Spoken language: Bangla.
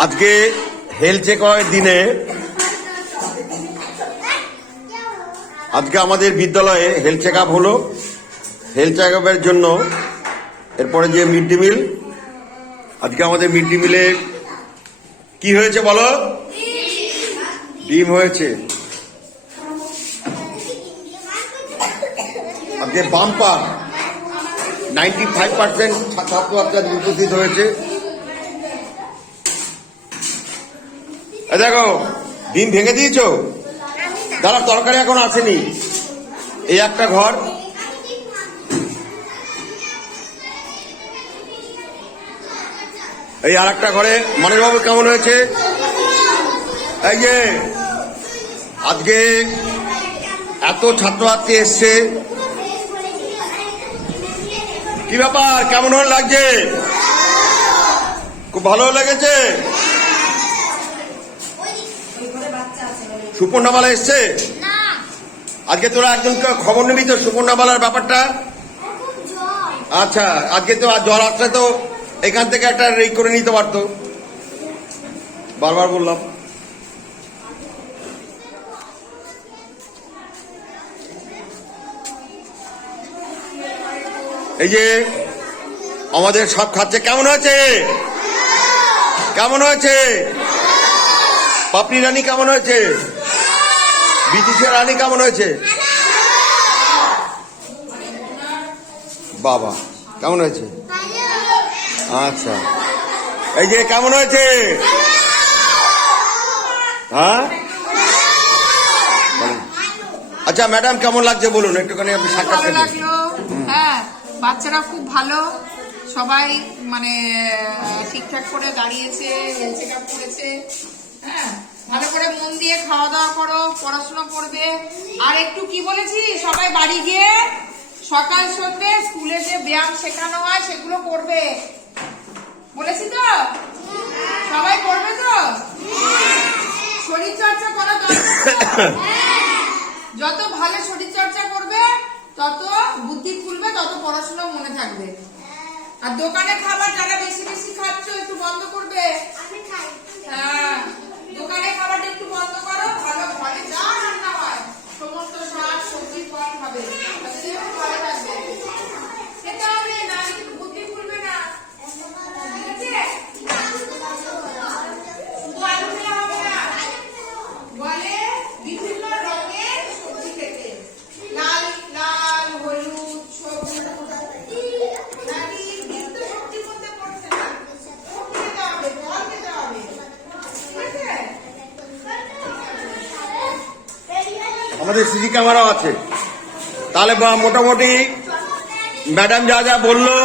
আজকে হেলথ চেকআপের দিনে আজকে আমাদের বিদ্যালয়ে হেলথ চেকআপ হলো। হেলথ চেকআপের জন্য এরপরে যে মিড ডে মিল, আজকে আমাদের মিড ডে মিলে কি হয়েছে বলো? ডিম হয়েছে। আজকে বাম্পার 95% ছাত্রছাত্রী উপস্থিত হয়েছে। দেখো ডিম ভেঙে দিয়েছো, দাঁড়া তরকারি এখন আসেনি। এই একটা ঘর, এই আর একটা ঘরে মনোজবাবু কেমন হয়েছে? এই যে আজকে এত ছাত্রছাত্রী এসছে, কি ব্যাপার, কেমন লাগছে? খুব ভালো লেগেছে। সুপর্ণাবালা এসছে আজকে? তোরা একজনকে খবর নিবি তো সুপর্ণাবালার ব্যাপারটা? আচ্ছা, আজকে তো জল আসলে তো এখান থেকে একটা রেই করে নিতে পারতো। বারবার বললাম। এই যে আমাদের সব খাচ্ছে, কেমন হয়েছে? কেমন হয়েছে? পাপড়ি রানী কেমন হয়েছে? বিদেশি রানী কেমন হয়েছে? বাবা কেমন হয়েছে? আচ্ছা, এই যে কেমন হয়েছে? হ্যাঁ, আচ্ছা ম্যাডাম কেমন লাগছে বলুন একটুখানি, আপনি সাক্ষাৎ করবেন। হ্যাঁ, বাচ্চারা খুব ভালো, সবাই মানে ঠিকঠাক করে দাঁড়িয়েছে, হেলথ চেকআপ করেছে। হ্যাঁ, ভালো করে মন দিয়ে খাওয়া দাওয়া করো, পড়াশোনা করবে। আর একটু কি বলেছি, সবাই বাড়ি গিয়ে সকাল সন্ধ্যে স্কুলে যে ব্যায়াম শেখানো হয় সেগুলো করবে, বলেছি তো? সবাই করবে তো? শরীর চর্চা করা দরকার। যত ভালো শরীর চর্চা করবে তত বুদ্ধি খুলবে, তত পড়াশোনা মনে থাকবে। আর দোকানে খাবার যারা বেশি বেশি খাচ্ছ একটু বন্ধ করবে। হ্যাঁ, দোকানে খাবারটা একটু বন্ধ করো। ভালো ঘরে যা রান্না হয় সমস্ত শাক সবজি ফল খাবে, ভালো থাকবে। খেতে হবে না, কিন্তু বুদ্ধি খুলবে না। ঠিক আছে? শুধু আলু খেলে হবে না, বলে বিভিন্ন রঙের সবজি খেতে, লাল লাল, হলুদ, সবুজ। আমাদের সিসি ক্যামেরাও আছে। তাহলে মোটামুটি ম্যাডাম যা যা বললো